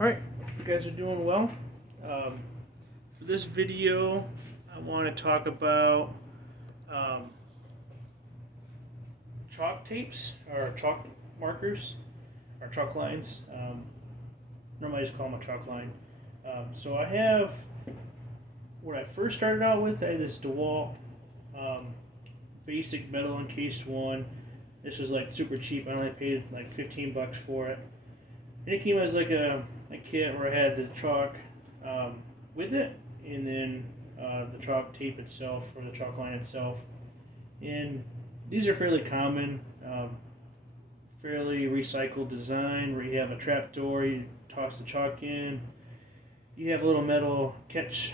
Alright, you guys are doing well. For this video, I want to talk about um, chalk tapes, or chalk markers, or chalk lines. Normally I just call them a chalk line. So I have, what I first started out with, I had this DeWalt basic metal encased one. This was like super cheap. I only paid like 15 bucks for it. And it came as like a kit where I had the chalk with it, and then the chalk tape itself, or the chalk line itself. And these are fairly common, fairly recycled design, where you have a trap door, you toss the chalk in, you have a little metal catch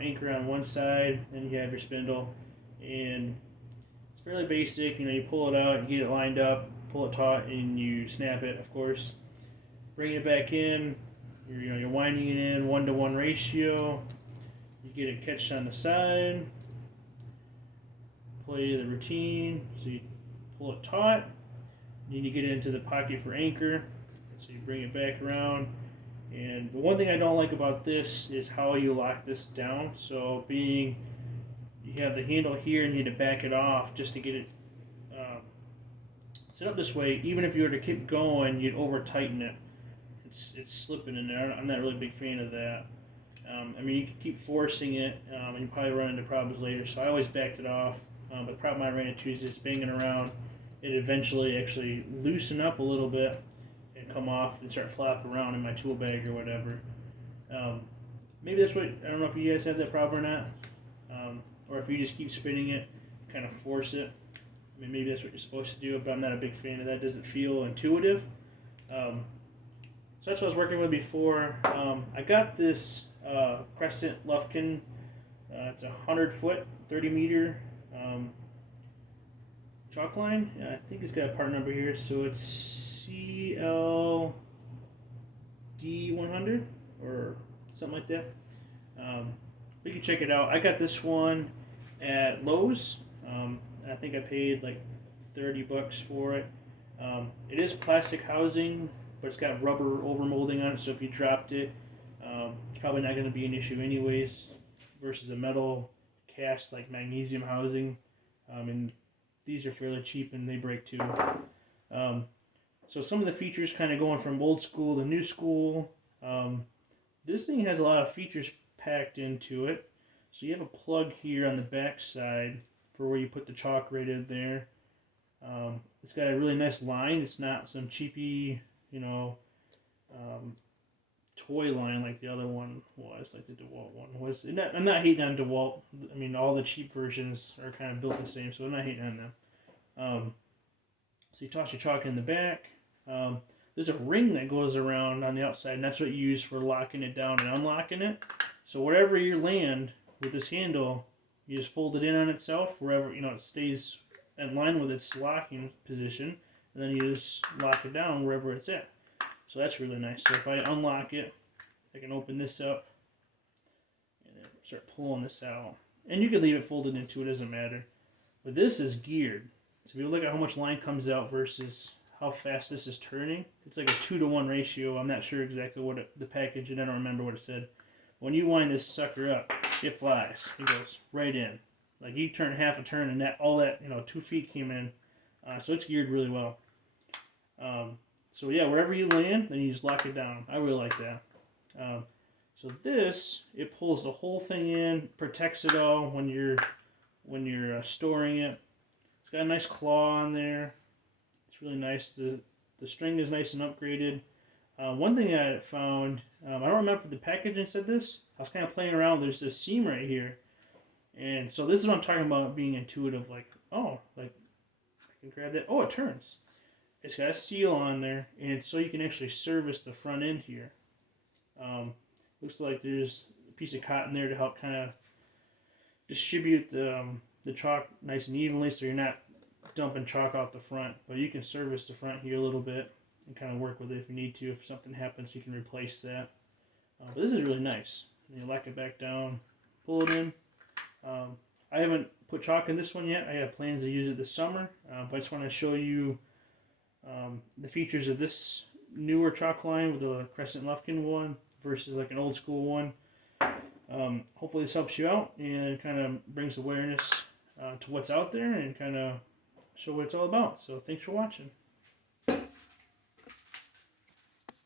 anchor on one side, and you have your spindle. And it's fairly basic. You pull it out, you get it lined up, pull it taut, and you snap it, of course. Bring it back in. You're winding it in 1-to-1 ratio. You get it catched on the side. Play the routine. So you pull it taut. Then you get it into the pocket for anchor. So you bring it back around. And the one thing I don't like about this is how you lock this down. So you have the handle here and you need to back it off just to get it set up this way. Even if you were to keep going, you'd over tighten it. It's slipping in there. I'm not really a big fan of that. You can keep forcing it, and you probably run into problems later. So I always backed it off. But the problem I ran into is it's banging around. It eventually actually loosen up a little bit and come off and start flapping around in my tool bag or whatever. Maybe that's what, I don't know if you guys have that problem or not. Or if you just keep spinning it, kind of force it. Maybe that's what you're supposed to do, but I'm not a big fan of that. It doesn't feel intuitive. So that's what I was working with before. I got this Crescent Lufkin. It's a 100-foot, 30-meter chalk line. I think it's got a part number here. So it's CLD100 or something like that. You can check it out. I got this one at Lowe's. I think I paid like 30 bucks for it. It is plastic housing, but it's got rubber overmolding on it, so if you dropped it, it's probably not going to be an issue anyways, versus a metal cast like magnesium housing. And these are fairly cheap and they break too. So some of the features kind of going from old school to new school. This thing has a lot of features packed into it. So you have a plug here on the back side for where you put the chalk right in there. It's got a really nice line. It's not some cheapy, toy line like the other one was, like the DeWalt one was. I'm not hating on DeWalt. All the cheap versions are kind of built the same, so I'm not hating on them. So you toss your chalk in the back. There's a ring that goes around on the outside, and that's what you use for locking it down and unlocking it. So wherever you land with this handle, you just fold it in on itself, wherever it stays in line with its locking position, and then you just lock it down wherever it's at. So that's really nice. So if I unlock it, I can open this up and then start pulling this out. And you can leave it folded into it, doesn't matter. But this is geared. So if you look at how much line comes out versus how fast this is turning, it's like a 2-to-1 ratio. I'm not sure exactly what the package, and I don't remember what it said. When you wind this sucker up, it flies. It goes right in. Like you turn half a turn, and all that 2 feet came in. So it's geared really well. So yeah, wherever you land, then you just lock it down. I really like that. So this, it pulls the whole thing in, protects it all when you're storing it. It's got a nice claw on there. It's really nice. The string is nice and upgraded. One thing I found, I don't remember if the packaging said this. I was kind of playing around. There's this seam right here. And so this is what I'm talking about being intuitive. Like I can grab that. Oh, it turns. It's got a seal on there, and so you can actually service the front end here. Looks like there's a piece of cotton there to help kind of distribute the chalk nice and evenly, so you're not dumping chalk out the front. But you can service the front here a little bit and kind of work with it if you need to. If something happens, you can replace that. But this is really nice. You lock it back down, pull it in. I haven't put chalk in this one yet. I have plans to use it this summer, but I just want to show you the features of this newer chalk line with the Crescent Lufkin one versus like an old school one. Hopefully this helps you out and kind of brings awareness to what's out there and kind of show what it's all about. So thanks for watching.